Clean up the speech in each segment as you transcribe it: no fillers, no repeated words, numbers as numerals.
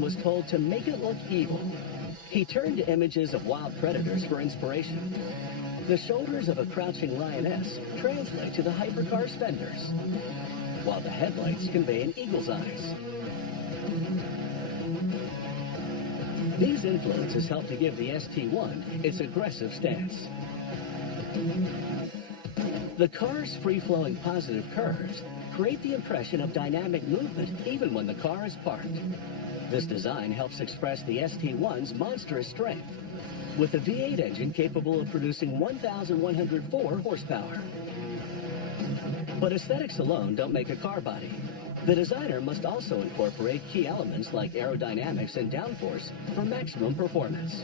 was told to make it look evil. He turned to images of wild predators for inspiration. The shoulders of a crouching lioness translate to the hypercar's fenders, while the headlights convey an eagle's eyes. These influences help to give the ST1 its aggressive stance. The car's free-flowing positive curves create the impression of dynamic movement even when the car is parked. This design helps express the ST1's monstrous strength, with a V8 engine capable of producing 1,104 horsepower. But aesthetics alone don't make a car body. The designer must also incorporate key elements like aerodynamics and downforce for maximum performance.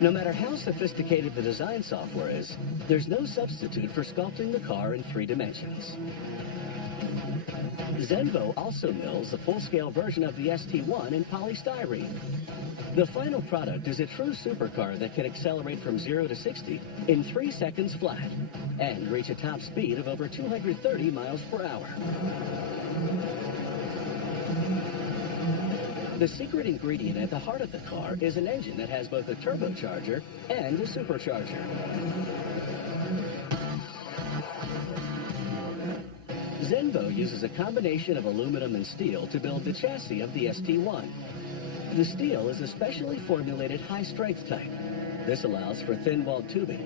No matter how sophisticated the design software is, there's no substitute for sculpting the car in 3 dimensions. Zenvo also mills a full-scale version of the ST1 in polystyrene. The final product is a true supercar that can accelerate from 0 to 60 in 3 seconds flat and reach a top speed of over 230 miles per hour. The secret ingredient at the heart of the car is an engine that has both a turbocharger and a supercharger. Zenvo uses a combination of aluminum and steel to build the chassis of the ST1. The steel is a specially formulated high-strength type. This allows for thin-walled tubing,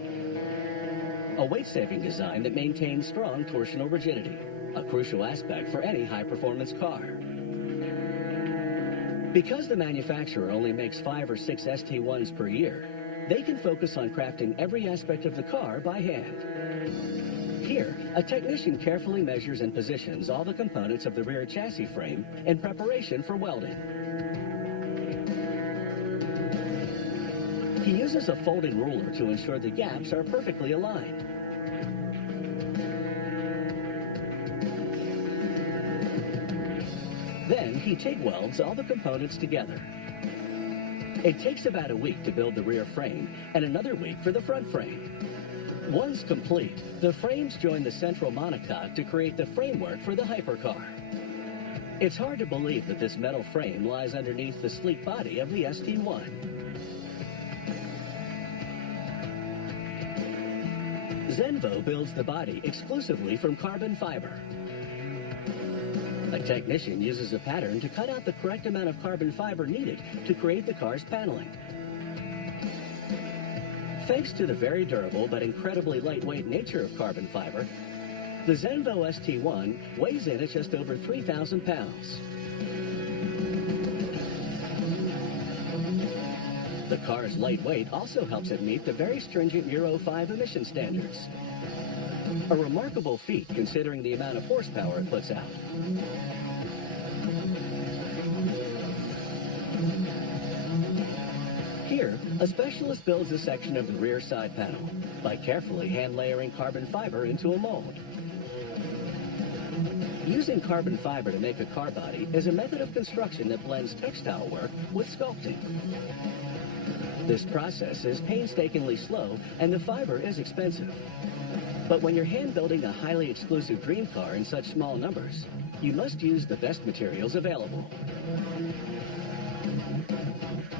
a weight-saving design that maintains strong torsional rigidity, a crucial aspect for any high-performance car. Because the manufacturer only makes 5 or 6 ST1s per year, they can focus on crafting every aspect of the car by hand. Here, a technician carefully measures and positions all the components of the rear chassis frame in preparation for welding. He uses a folding ruler to ensure the gaps are perfectly aligned. Then he TIG welds all the components together. It takes about a week to build the rear frame and another week for the front frame. Once complete, the frames join the central monocoque to create the framework for the hypercar. It's hard to believe that this metal frame lies underneath the sleek body of the ST1. Zenvo builds the body exclusively from carbon fiber. A technician uses a pattern to cut out the correct amount of carbon fiber needed to create the car's paneling. Thanks to the very durable but incredibly lightweight nature of carbon fiber, the Zenvo ST1 weighs in at just over 3,000 pounds. The car's light weight also helps it meet the very stringent Euro 5 emission standards. A remarkable feat considering the amount of horsepower it puts out. Here, a specialist builds a section of the rear side panel by carefully hand layering carbon fiber into a mold. Using carbon fiber to make a car body is a method of construction that blends textile work with sculpting. This process is painstakingly slow and the fiber is expensive. But when you're hand building a highly exclusive dream car in such small numbers, you must use the best materials available.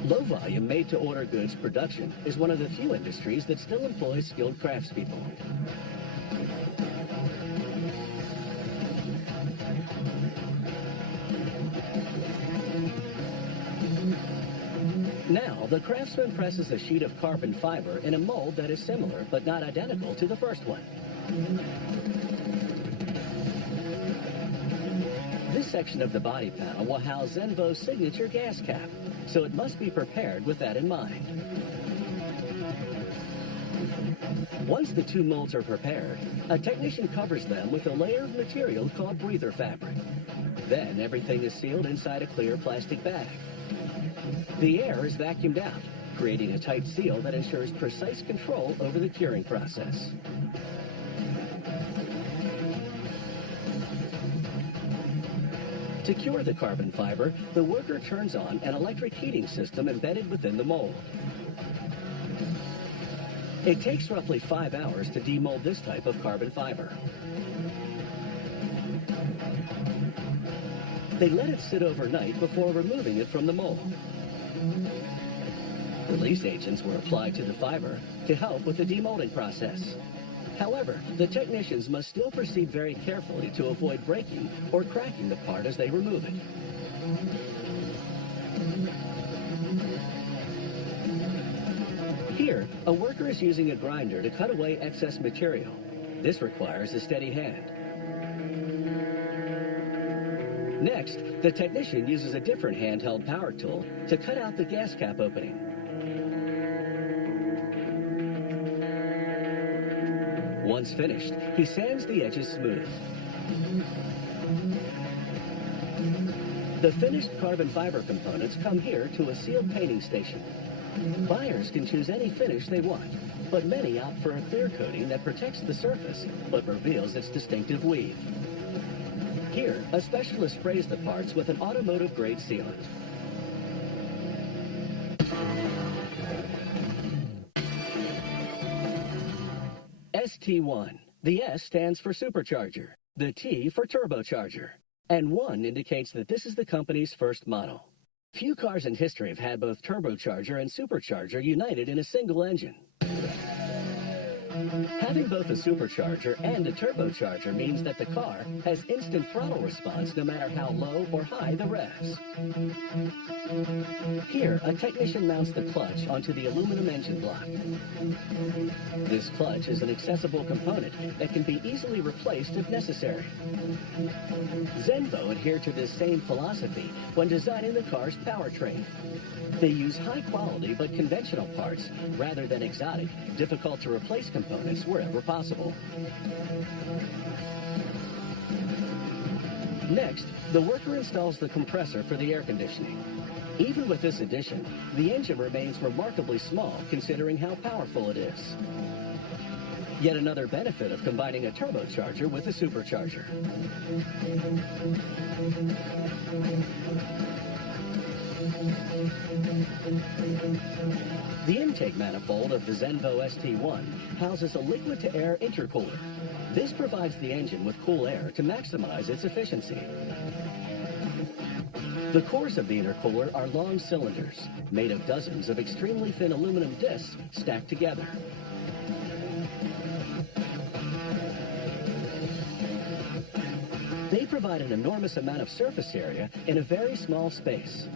Low-volume, made-to-order goods production is one of the few industries that still employs skilled craftspeople. Now, the craftsman presses a sheet of carbon fiber in a mold that is similar but not identical to the first one. This section of the body panel will house Zenvo's signature gas cap, so it must be prepared with that in mind. Once the 2 molds are prepared, a technician covers them with a layer of material called breather fabric. Then everything is sealed inside a clear plastic bag. The air is vacuumed out, creating a tight seal that ensures precise control over the curing process. To cure the carbon fiber, the worker turns on an electric heating system embedded within the mold. It takes roughly 5 hours to demold this type of carbon fiber. They let it sit overnight before removing it from the mold. Release agents were applied to the fiber to help with the demolding process. However, the technicians must still proceed very carefully to avoid breaking or cracking the part as they remove it. Here, a worker is using a grinder to cut away excess material. This requires a steady hand. Next, the technician uses a different handheld power tool to cut out the gas cap opening. Once finished, he sands the edges smooth. The finished carbon fiber components come here to a sealed painting station. Buyers can choose any finish they want, but many opt for a clear coating that protects the surface but reveals its distinctive weave. Here, a specialist sprays the parts with an automotive-grade sealant. ST1. The S stands for supercharger, the T for turbocharger, and 1 indicates that this is the company's first model. Few cars in history have had both turbocharger and supercharger united in a single engine. Having both a supercharger and a turbocharger means that the car has instant throttle response no matter how low or high the revs. Here, a technician mounts the clutch onto the aluminum engine block. This clutch is an accessible component that can be easily replaced if necessary. Zenvo adhered to this same philosophy when designing the car's powertrain. They use high-quality but conventional parts rather than exotic, difficult-to-replace components wherever possible. Next, the worker installs the compressor for the air conditioning. Even with this addition, the engine remains remarkably small considering how powerful it is. Yet another benefit of combining a turbocharger with a supercharger. The intake manifold of the Zenvo ST1 houses a liquid-to-air intercooler. This provides the engine with cool air to maximize its efficiency. The cores of the intercooler are long cylinders, made of dozens of extremely thin aluminum discs stacked together. They provide an enormous amount of surface area in a very small space.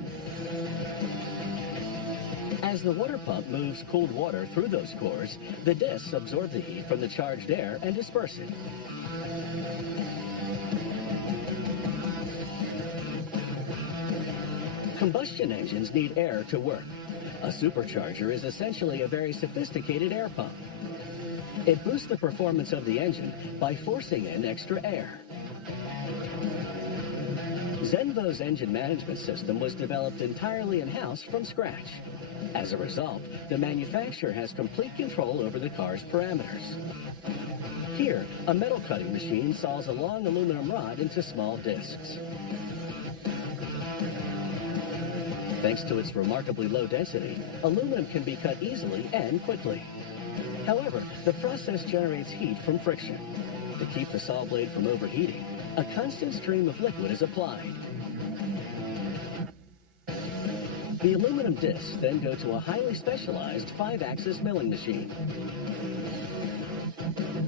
As the water pump moves cooled water through those cores, the discs absorb the heat from the charged air and disperse it. Combustion engines need air to work. A supercharger is essentially a very sophisticated air pump. It boosts the performance of the engine by forcing in extra air. Zenvo's engine management system was developed entirely in-house from scratch. As a result, the manufacturer has complete control over the car's parameters. Here, a metal cutting machine saws a long aluminum rod into small discs. Thanks to its remarkably low density, aluminum can be cut easily and quickly. However, the process generates heat from friction. To keep the saw blade from overheating, a constant stream of liquid is applied. The aluminum discs then go to a highly specialized 5-axis milling machine.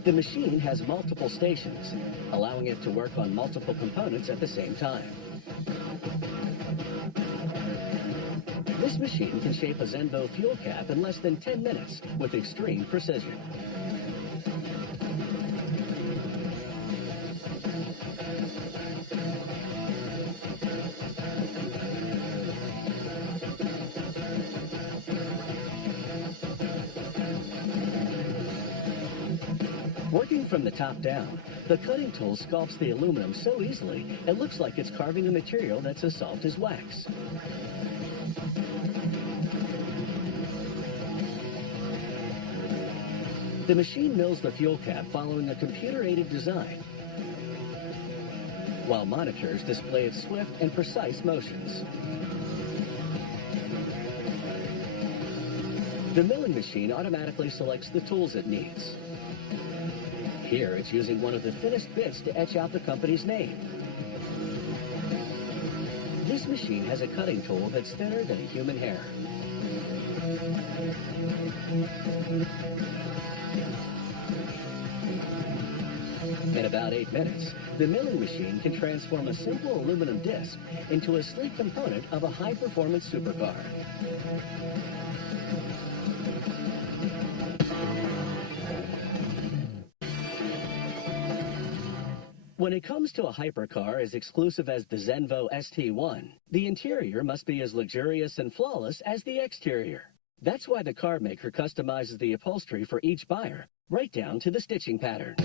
The machine has multiple stations, allowing it to work on multiple components at the same time. This machine can shape a Zenvo fuel cap in less than 10 minutes with extreme precision. Working from the top down, the cutting tool sculpts the aluminum so easily it looks like it's carving a material that's as soft as wax. The machine mills the fuel cap following a computer-aided design, while monitors display its swift and precise motions. The milling machine automatically selects the tools it needs. Here, it's using one of the thinnest bits to etch out the company's name. This machine has a cutting tool that's thinner than a human hair. In about 8 minutes, the milling machine can transform a simple aluminum disc into a sleek component of a high-performance supercar. When it comes to a hypercar as exclusive as the Zenvo ST1, the interior must be as luxurious and flawless as the exterior. That's why the car maker customizes the upholstery for each buyer, right down to the stitching pattern.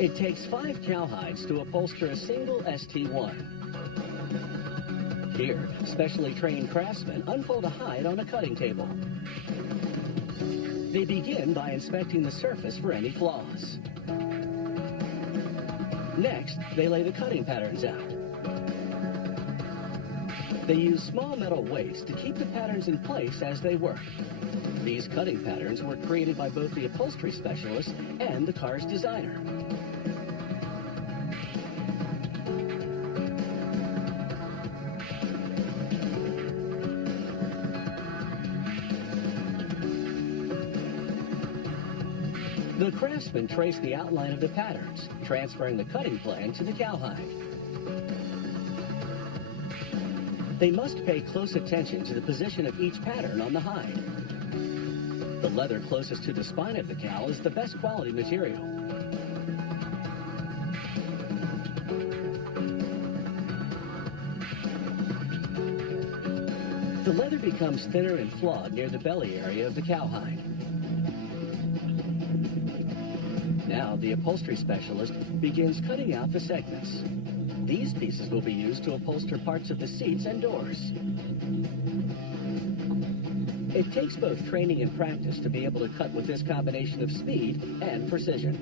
It takes 5 cowhides to upholster a single ST1. Here, specially trained craftsmen unfold a hide on a cutting table. They begin by inspecting the surface for any flaws. Next, they lay the cutting patterns out. They use small metal weights to keep the patterns in place as they work. These cutting patterns were created by both the upholstery specialist and the car's designer. The craftsmen trace the outline of the patterns, transferring the cutting plan to the cowhide. They must pay close attention to the position of each pattern on the hide. The leather closest to the spine of the cow is the best quality material. The leather becomes thinner and flawed near the belly area of the cowhide. Now, the upholstery specialist begins cutting out the segments. These pieces will be used to upholster parts of the seats and doors. It takes both training and practice to be able to cut with this combination of speed and precision.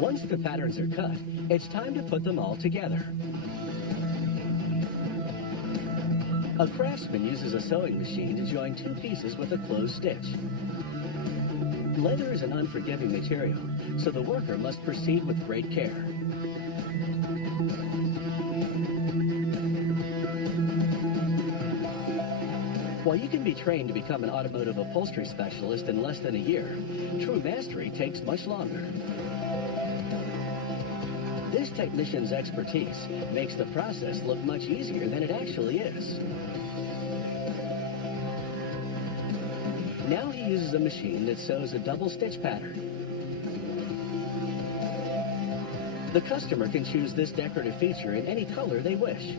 Once the patterns are cut, it's time to put them all together. A craftsman uses a sewing machine to join 2 pieces with a closed stitch. Leather is an unforgiving material, so the worker must proceed with great care. While you can be trained to become an automotive upholstery specialist in less than a year, true mastery takes much longer. This technician's expertise makes the process look much easier than it actually is. Now he uses a machine that sews a double stitch pattern. The customer can choose this decorative feature in any color they wish.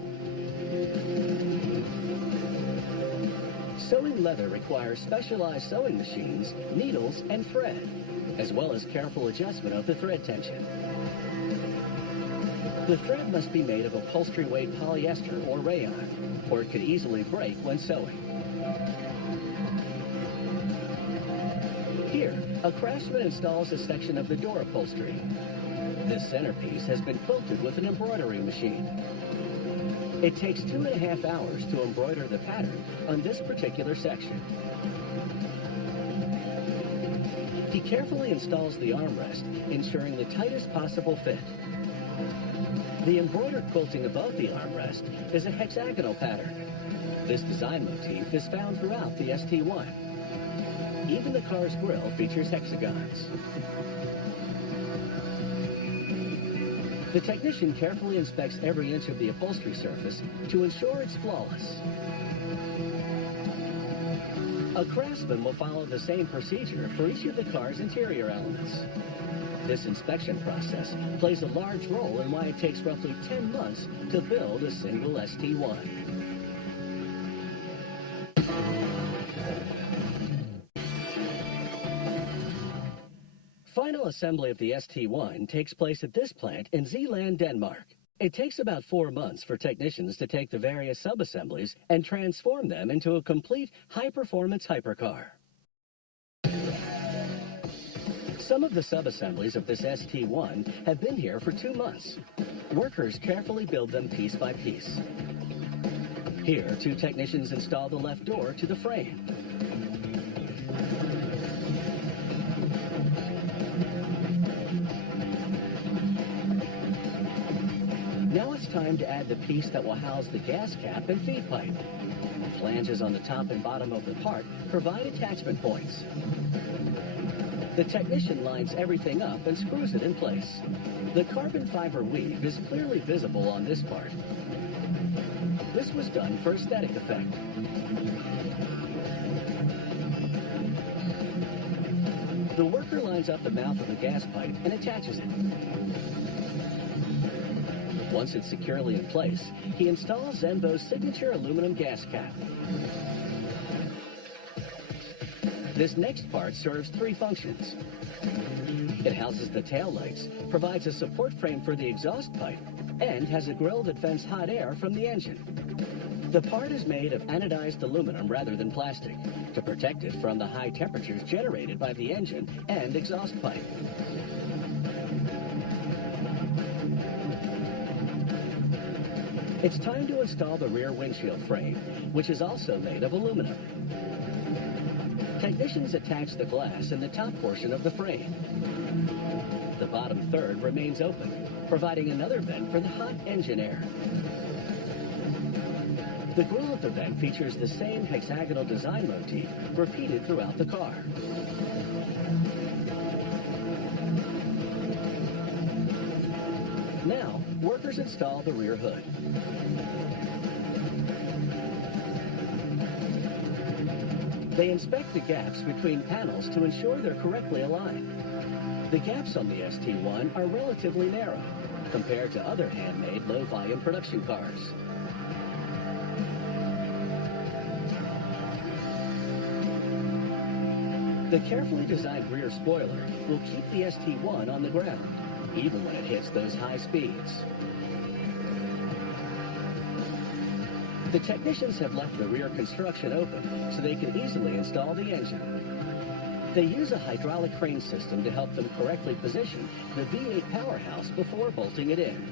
Sewing leather requires specialized sewing machines, needles, and thread, as well as careful adjustment of the thread tension. The thread must be made of upholstery-weight polyester or rayon, or it could easily break when sewing. Here, a craftsman installs a section of the door upholstery. This centerpiece has been quilted with an embroidery machine. It takes 2.5 hours to embroider the pattern on this particular section. He carefully installs the armrest, ensuring the tightest possible fit. The embroidered quilting above the armrest is a hexagonal pattern. This design motif is found throughout the ST1. Even the car's grille features hexagons. The technician carefully inspects every inch of the upholstery surface to ensure it's flawless. A craftsman will follow the same procedure for each of the car's interior elements. This inspection process plays a large role in why it takes roughly 10 months to build a single ST1. Final assembly of the ST1 takes place at this plant in Zeeland, Denmark. It takes about 4 months for technicians to take the various sub-assemblies and transform them into a complete high-performance hypercar. Some of the sub-assemblies of this ST1 have been here for 2 months. Workers carefully build them piece by piece. Here, 2 technicians install the left door to the frame. Now it's time to add the piece that will house the gas cap and feed pipe. Flanges on the top and bottom of the part provide attachment points. The technician lines everything up and screws it in place. The carbon fiber weave is clearly visible on this part. This was done for aesthetic effect. The worker lines up the mouth of the gas pipe and attaches it. Once it's securely in place, he installs Zenvo's signature aluminum gas cap. This next part serves three functions. It houses the tail lights, provides a support frame for the exhaust pipe, and has a grill that vents hot air from the engine. The part is made of anodized aluminum rather than plastic to protect it from the high temperatures generated by the engine and exhaust pipe. It's time to install the rear windshield frame, which is also made of aluminum. Technicians attach the glass in the top portion of the frame. The bottom third remains open, providing another vent for the hot engine air. The grille of the vent features the same hexagonal design motif repeated throughout the car. Now, workers install the rear hood. They inspect the gaps between panels to ensure they're correctly aligned. The gaps on the ST1 are relatively narrow compared to other handmade low-volume production cars. The carefully designed rear spoiler will keep the ST1 on the ground, even when it hits those high speeds. The technicians have left the rear construction open so they can easily install the engine. They use a hydraulic crane system to help them correctly position the V8 powerhouse before bolting it in.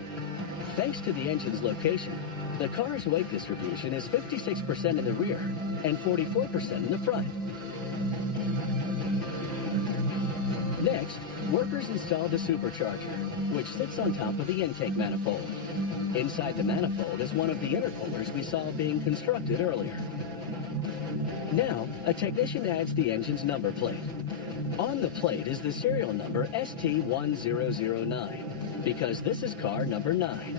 Thanks to the engine's location, the car's weight distribution is 56% in the rear and 44% in the front. Next, workers install the supercharger, which sits on top of the intake manifold. Inside the manifold is one of the intercoolers we saw being constructed earlier. Now, a technician adds the engine's number plate. On the plate is the serial number ST1009, because this is car number 9.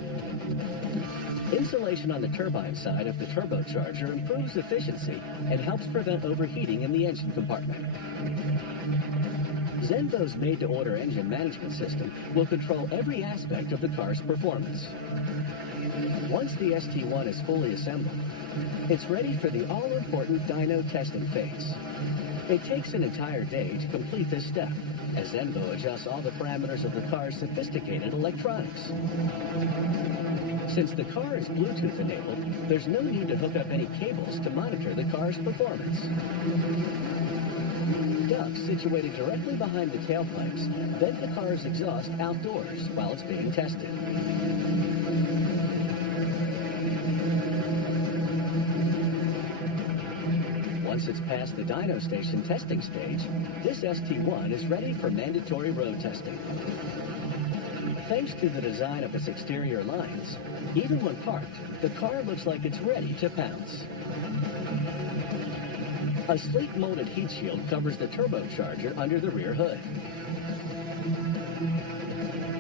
Insulation on the turbine side of the turbocharger improves efficiency and helps prevent overheating in the engine compartment. Zenvo's made-to-order engine management system will control every aspect of the car's performance. Once the ST1 is fully assembled, it's ready for the all-important dyno testing phase. It takes an entire day to complete this step, as Zenvo adjusts all the parameters of the car's sophisticated electronics. Since the car is Bluetooth enabled, there's no need to hook up any cables to monitor the car's performance. Ducts situated directly behind the tailpipes vent the car's exhaust outdoors while it's being tested. Once it's past the dyno station testing stage, this ST1 is ready for mandatory road testing. Thanks to the design of its exterior lines, even when parked, the car looks like it's ready to pounce. A sleek molded heat shield covers the turbocharger under the rear hood.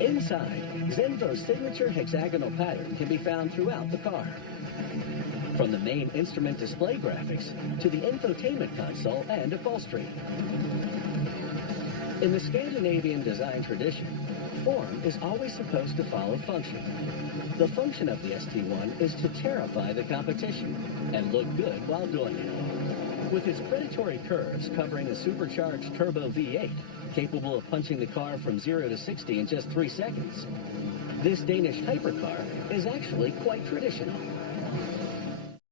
Inside, Zenvo's signature hexagonal pattern can be found throughout the car. From the main instrument display graphics to the infotainment console and upholstery. In the Scandinavian design tradition, form is always supposed to follow function. The function of the ST1 is to terrify the competition and look good while doing it. With its predatory curves covering a supercharged turbo V8, capable of punching the car from 0 to 60 in just 3 seconds, this Danish hypercar is actually quite traditional.